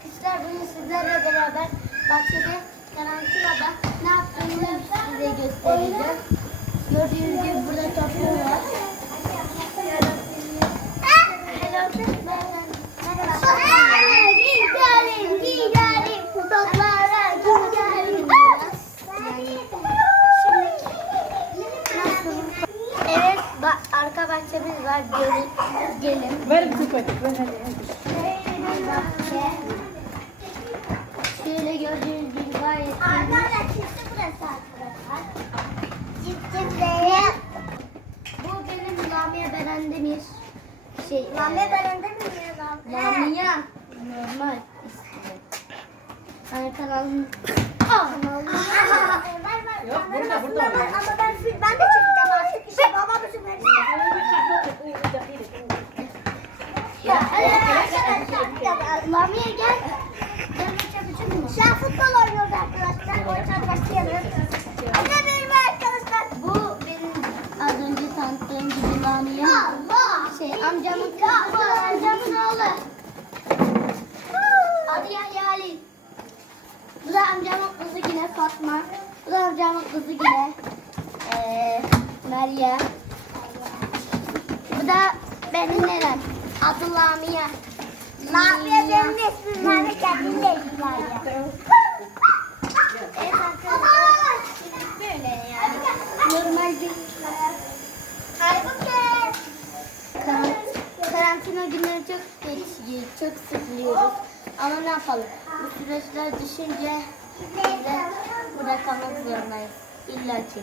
arkadaşlar bugün sizlerle beraber bahçede karantinada ne yaptığımı size göstereceğim. Gördüğünüz gibi burada toplum var. Evet, arka bahçemiz var. Gelin. Ver bir paket, ver hadi. Gördüğünüz gibi gayet Arkadaşlar çizdi burası arkadaşlar. Çizdi Bu benim Lamia Berendemir. Şey, Lamia Berendemir mi? Lamia. Normal ismi. Hani kanalın... Yok, burada, burada. Ama ben, ben de çekeceğim artık. İşte babam için Ya, arkadaşlar, Lamiye gel. Gel Şey amcamın kızı. Amcamın oğlu. Adı Yahya Ali. Bu da amcamın kızı yine Fatma. Bu da amcamın kızı yine ee, Meryem. Bu da benim nenem. Adı Lamia. Lamia benim de ismim Lamia. Kendim de ismim Lamia. Evet arkadaşlar. Böyle yani. Normal bir Halbuki. Karantina günleri çok geçiyor. Çok sıkılıyoruz. Ama ne yapalım? Bu süreçler düşünce biz de burada kalmak zorundayız. İlla ki.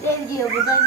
Sev diyor burada